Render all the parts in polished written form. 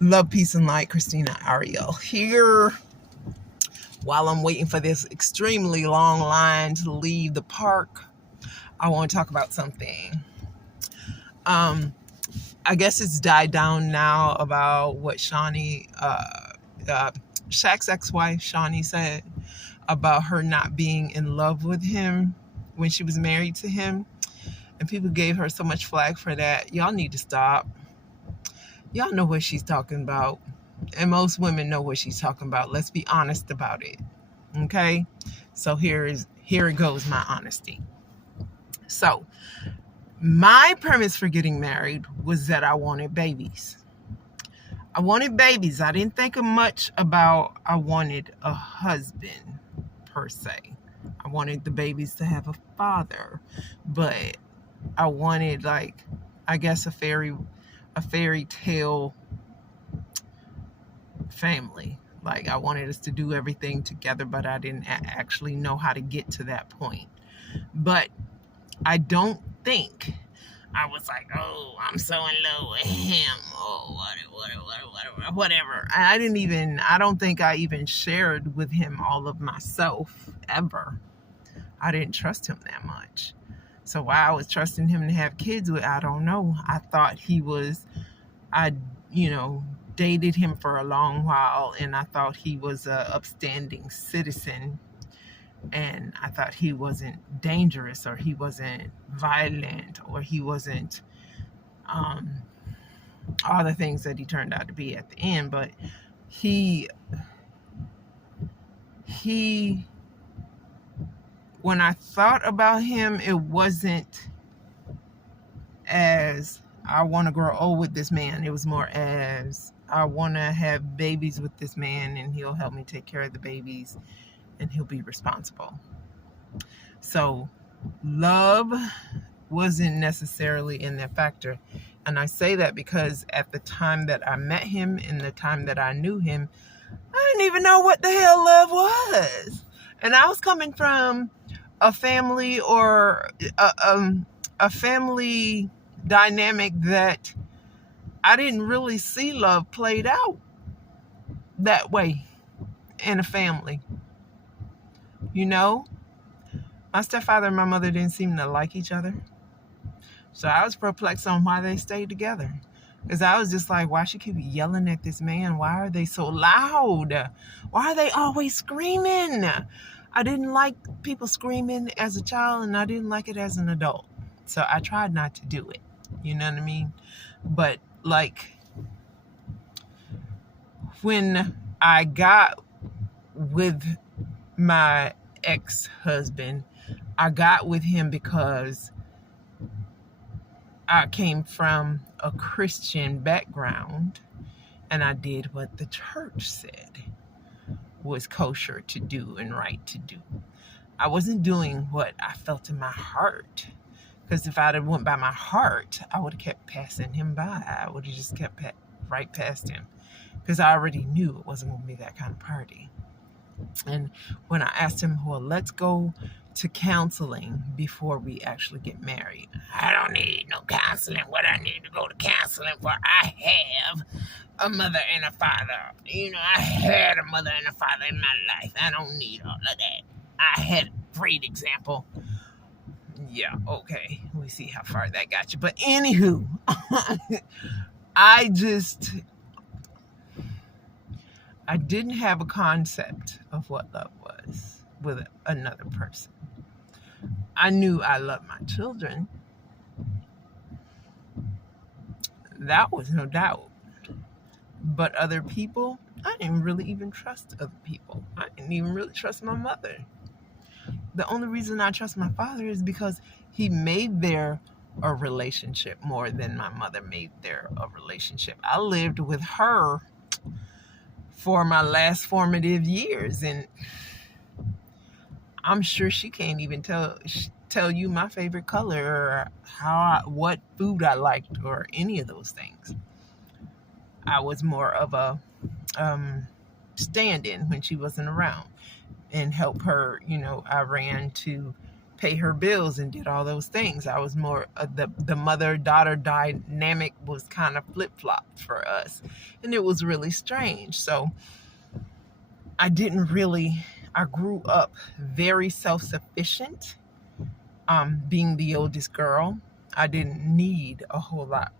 Love, peace, and light, Christina Ariel here. While I'm waiting for this extremely long line to leave the park, I want to talk about something. I guess it's died down now about what Shaq's ex-wife, Shawnee, said about her not being in love with him when she was married to him. And people gave her so much flack for that. Y'all need to stop. Y'all know what she's talking about. And most women know what she's talking about. Let's be honest about it. Okay? So here it goes, my honesty. So my premise for getting married was that I wanted babies. I wanted babies. I didn't think much about I wanted a husband per se. I wanted the babies to have a father, but I wanted, like, I guess a fairy tale family. Like, I wanted us to do everything together, but I didn't actually know how to get to that point. But I don't think I was like, oh, I'm so in love with him. Oh, whatever. I don't think I even shared with him all of myself ever. I didn't trust him that much. So why I was trusting him to have kids with, I don't know. I thought I dated him for a long while, and I thought he was a upstanding citizen. And I thought he wasn't dangerous, or he wasn't violent, or he wasn't all the things that he turned out to be at the end. But he when I thought about him, it wasn't as I want to grow old with this man. It was more as I want to have babies with this man, and he'll help me take care of the babies, and he'll be responsible. So love wasn't necessarily in that factor. And I say that because at the time that I met him and the time that I knew him, I didn't even know what the hell love was. And I was coming from a family or a family dynamic that I didn't really see love played out that way in a family. You know, my stepfather and my mother didn't seem to like each other. So I was perplexed on why they stayed together. Because I was just like, why she keep yelling at this man? Why are they so loud? Why are they always screaming? I didn't like people screaming as a child, and I didn't like it as an adult. So I tried not to do it. You know what I mean? But like, when I got with my ex-husband, I got with him because I came from a Christian background, and I did what the church said was kosher to do and right to do. I wasn't doing what I felt in my heart, because if I'd have went by my heart, I would have kept passing him by. I would have just kept right past him, because I already knew it wasn't going to be that kind of party. And when I asked him, well, let's go to counseling before we actually get married. I don't need no counseling. What I need to go to counseling for? I have a mother and a father. I had a mother and a father in my life. I don't need all of that. I had a great example. Yeah, okay. We see how far that got you. But anywho, I didn't have a concept of what love was with another person. I knew I loved my children. That was no doubt. But other people, I didn't really even trust other people. I didn't even really trust my mother. The only reason I trust my father is because he made there a relationship more than my mother made there a relationship. I lived with her for my last formative years, and I'm sure she can't even tell you my favorite color or what food I liked or any of those things. I was more of a stand-in when she wasn't around and help her. I ran to pay her bills and did all those things. I was more the mother-daughter dynamic was kind of flip-flopped for us, and it was really strange. So I grew up very self-sufficient. Being the oldest girl, I didn't need a whole lot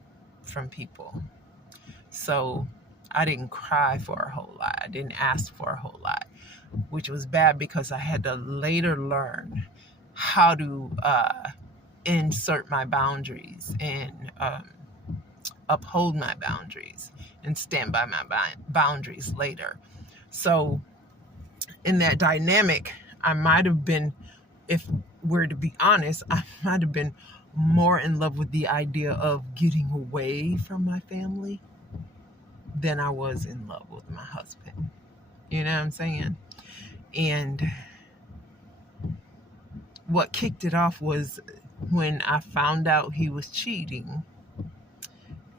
from people. So I didn't cry for a whole lot. I didn't ask for a whole lot, which was bad because I had to later learn how to insert my boundaries and uphold my boundaries and stand by my boundaries later. So in that dynamic, I might have been, if we're to be honest, I might have been more in love with the idea of getting away from my family than I was in love with my husband. You know what I'm saying? And what kicked it off was when I found out he was cheating,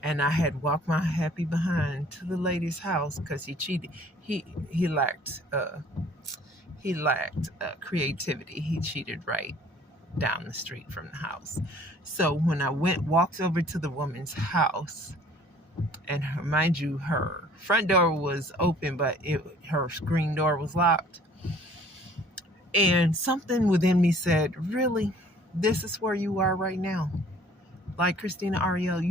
and I had walked my happy behind to the lady's house because he cheated. He lacked creativity. He cheated right down the street from the house. So when I walked over to the woman's house, and mind you, her front door was open, but her screen door was locked. And something within me said, really, this is where you are right now? Like Christina Ariel,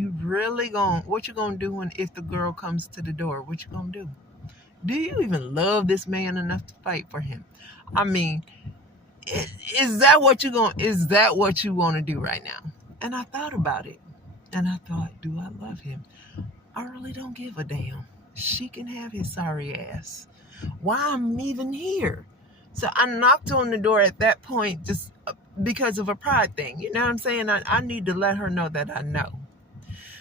what you gonna do if the girl comes to the door? What you gonna do? Do you even love this man enough to fight for him? I mean, is that what you want to do right now? And I thought about it, and I thought, do I love him? I really don't give a damn. She can have his sorry ass. Why I'm even here? So I knocked on the door at that point just because of a pride thing. You know what I'm saying? I need to let her know that I know.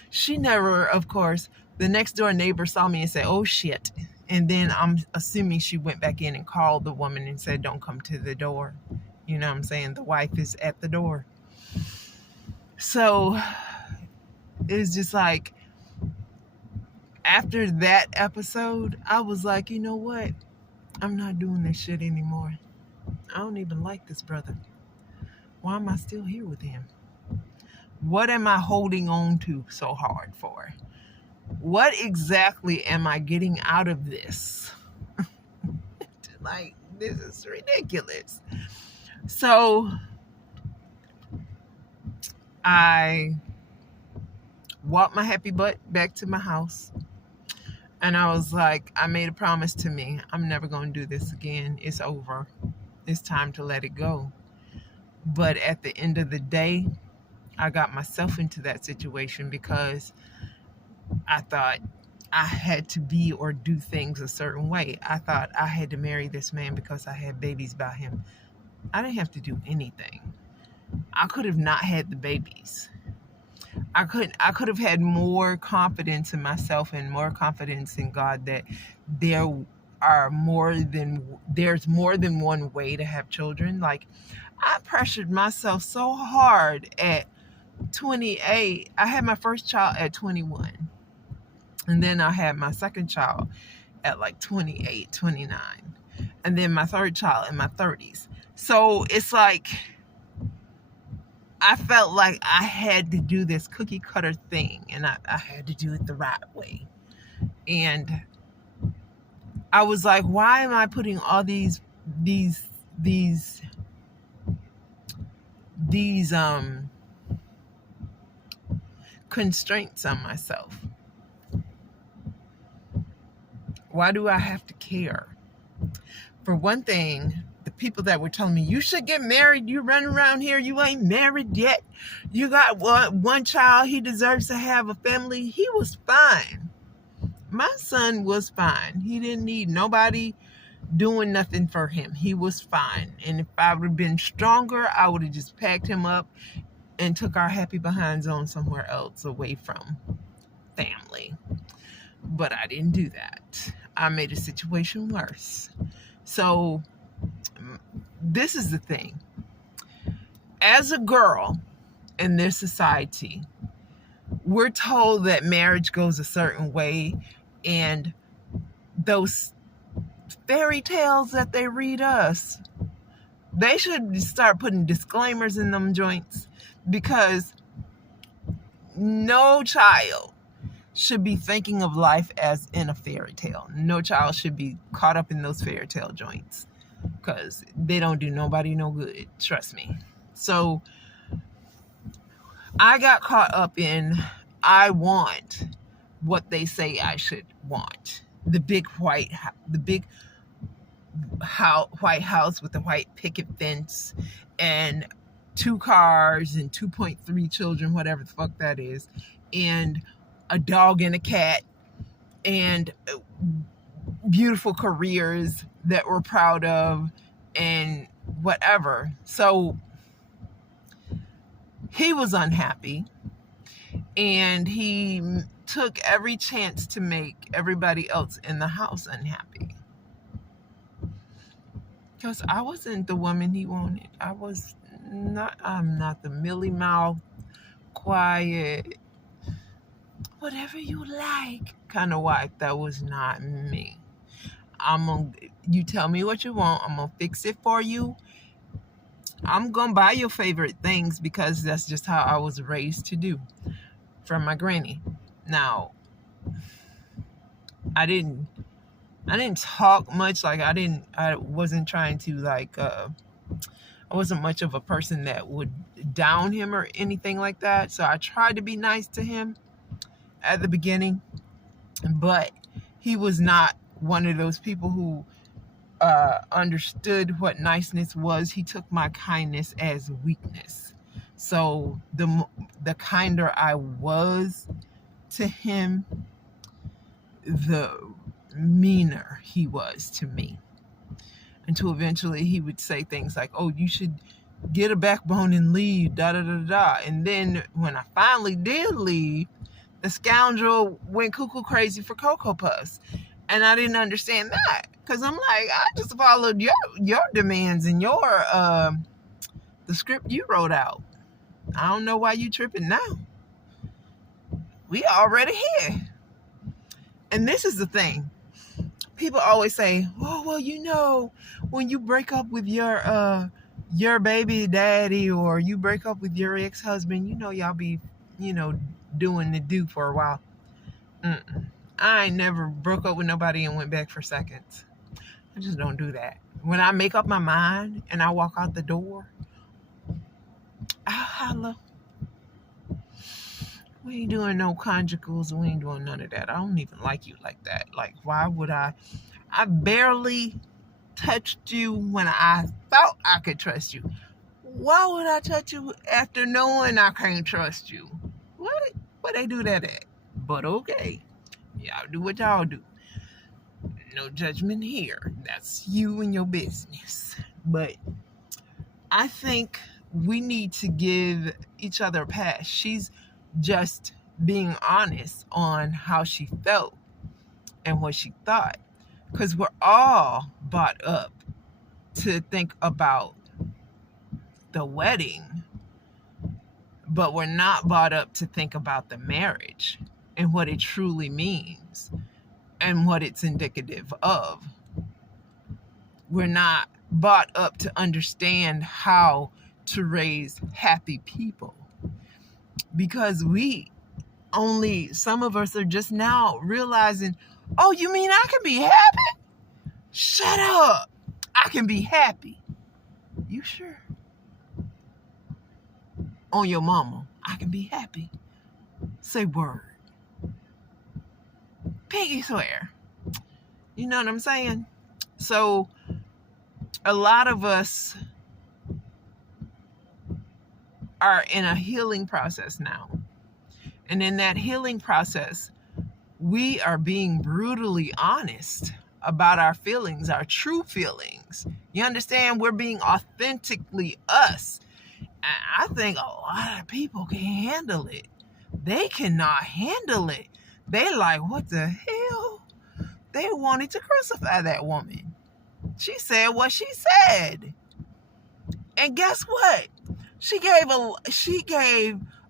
She never, of course, the next door neighbor saw me and said, oh shit. And then I'm assuming she went back in and called the woman and said, don't come to the door. You know what I'm saying? The wife is at the door. So it's just like, after that episode, I was like, you know what? I'm not doing this shit anymore. I don't even like this brother. Why am I still here with him? What am I holding on to so hard for? What exactly am I getting out of this? Like, this is ridiculous. So I walked my happy butt back to my house. And I was like, I made a promise to me. I'm never going to do this again. It's over. It's time to let it go. But at the end of the day, I got myself into that situation because I thought I had to be or do things a certain way. I thought I had to marry this man because I had babies by him. I didn't have to do anything. I could have not had the babies. I could have had more confidence in myself and more confidence in God that there's more than one way to have children. Like, I pressured myself so hard at 28. I had my first child at 21. And then I had my second child at like 28, 29. And then my third child in my 30s. So it's like, I felt like I had to do this cookie cutter thing, and I had to do it the right way. And I was like, why am I putting all these constraints on myself? Why do I have to care? For one thing, the people that were telling me, you should get married, you run around here, you ain't married yet, you got one child, he deserves to have a family. He was fine. My son was fine. He didn't need nobody doing nothing for him. He was fine. And if I would have been stronger, I would have just packed him up and took our happy behinds on somewhere else away from family. But I didn't do that. I made the situation worse. So this is the thing. As a girl in this society, we're told that marriage goes a certain way, and those fairy tales that they read us They should start putting disclaimers in them joints, because no child should be thinking of life as in a fairy tale. No child should be caught up in those fairy tale joints, because they don't do nobody no good. Trust me. So I got caught up in, I want what they say I should want. The big white house with the white picket fence and 2 cars and 2.3 children, whatever the fuck that is, and a dog and a cat, and beautiful careers that we're proud of, and whatever. So he was unhappy, and he took every chance to make everybody else in the house unhappy. Because I wasn't the woman he wanted. I'm not the Millie Mouth, quiet, whatever you like kind of wife. That was not me. You tell me what you want, I'm gonna fix it for you. I'm gonna buy your favorite things, because that's just how I was raised to do from my granny. Now, I didn't talk much. Like, I wasn't trying to, like, I wasn't much of a person that would down him or anything like that. So I tried to be nice to him at the beginning, but he was not one of those people who understood what niceness was. He took my kindness as weakness. So the kinder I was to him, the meaner he was to me. Until eventually he would say things like, oh, you should get a backbone and leave, da da da da. And then when I finally did leave, the scoundrel went cuckoo crazy for Cocoa Puffs. And I didn't understand that, because I'm like, I just followed your demands and your the script you wrote out. I don't know why you tripping now. We already here. And this is the thing. People always say, oh, well, you know, when you break up with your baby daddy, or you break up with your ex-husband, you know, y'all be, doing the do for a while. I ain't never broke up with nobody and went back for seconds. I just don't do that. When I make up my mind and I walk out the door, I'll holler. We ain't doing no conjugals. We ain't doing none of that. I don't even like you like that. Like, why would I? I barely touched you when I thought I could trust you. Why would I touch you after knowing I can't trust you? What? Where they do that at? But okay. Y'all do what y'all do. No judgment here. That's you and your business. But I think we need to give each other a pass. She's just being honest on how she felt and what she thought. Because we're all bought up to think about the wedding, but we're not bought up to think about the marriage and what it truly means and what it's indicative of. We're not bought up to understand how to raise happy people, because some of us are just now realizing, oh, you mean I can be happy? Shut up. I can be happy. You sure? On your mama, I can be happy. Say word. Piggy swear. You know what I'm saying? So a lot of us are in a healing process now. And in that healing process, we are being brutally honest about our feelings, our true feelings. You understand? We're being authentically us. And I think a lot of people can handle it. They cannot handle it. They like, what the hell? They wanted to crucify that woman. She said what she said. And guess what? She gave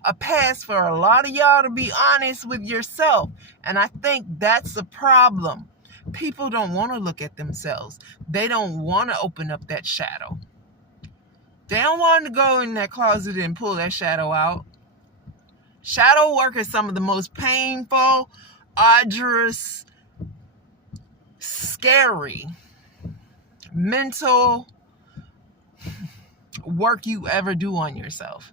a pass for a lot of y'all to be honest with yourself. And I think that's the problem. People don't want to look at themselves. They don't want to open up that shadow. They don't want to go in that closet and pull that shadow out. Shadow work is some of the most painful, arduous, scary, mental work you ever do on yourself.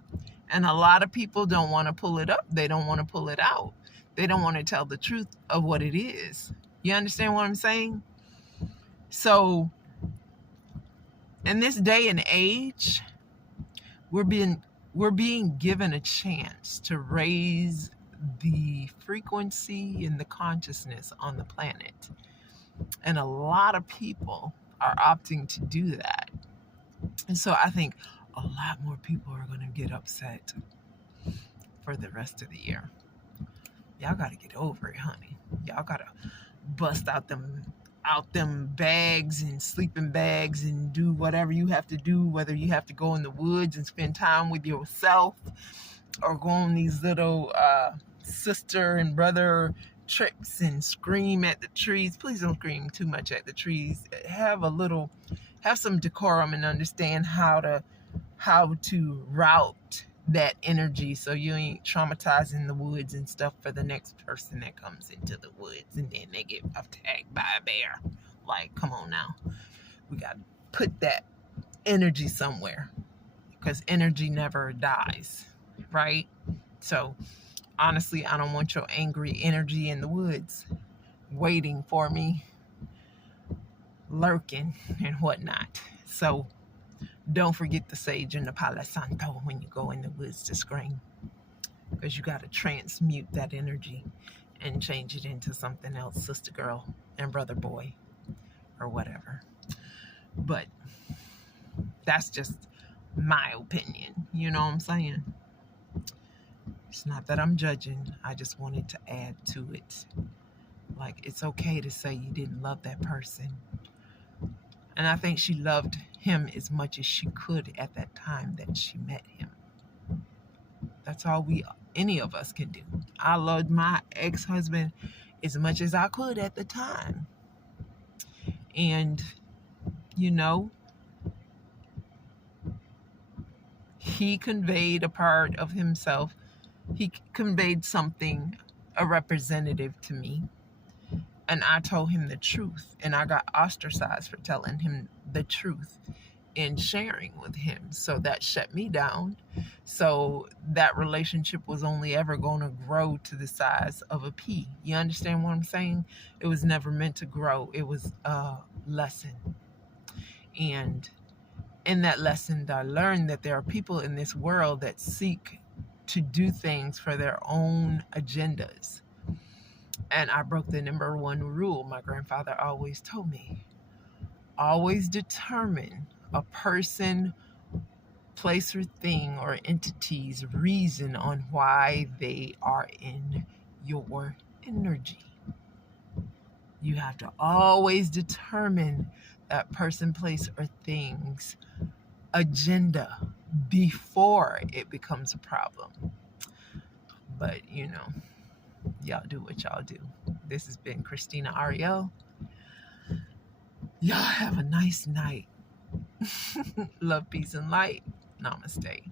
And a lot of people don't want to pull it up. They don't want to pull it out. They don't want to tell the truth of what it is. You understand what I'm saying? So, in this day and age, we're being given a chance to raise the frequency and the consciousness on the planet. And a lot of people are opting to do that. And so I think a lot more people are going to get upset for the rest of the year. Y'all got to get over it, honey. Y'all got to bust out them bags and sleeping bags and do whatever you have to do, whether you have to go in the woods and spend time with yourself or go on these little sister and brother trips and scream at the trees. Please don't scream too much at the trees. Have some decorum and understand how to route that energy so you ain't traumatizing the woods and stuff for the next person that comes into the woods and then they get attacked by a bear. Like, come on now. We got to put that energy somewhere because energy never dies, right? So, honestly, I don't want your angry energy in the woods waiting for me, lurking and whatnot. So, don't forget the sage and the Palo Santo when you go in the woods to scream, because you got to transmute that energy and change it into something else, sister girl and brother boy or whatever. But that's just my opinion. You know what I'm saying? It's not that I'm judging. I just wanted to add to it. Like, it's okay to say you didn't love that person. And I think she loved him as much as she could at that time that she met him. That's all any of us can do. I loved my ex-husband as much as I could at the time. And, you know, he conveyed a part of himself. He conveyed something, a representative to me. And I told him the truth, and I got ostracized for telling him the truth and sharing with him. So that shut me down. So that relationship was only ever going to grow to the size of a pea. You understand what I'm saying? It was never meant to grow. It was a lesson. And in that lesson, I learned that there are people in this world that seek to do things for their own agendas. And I broke the number one rule my grandfather always told me. Always determine a person, place or thing or entity's reason on why they are in your energy. You have to always determine that person, place, or thing's agenda before it becomes a problem. But, you know, y'all do what y'all do. This has been Christina Ariel. Y'all have a nice night. Love, peace, and light. Namaste.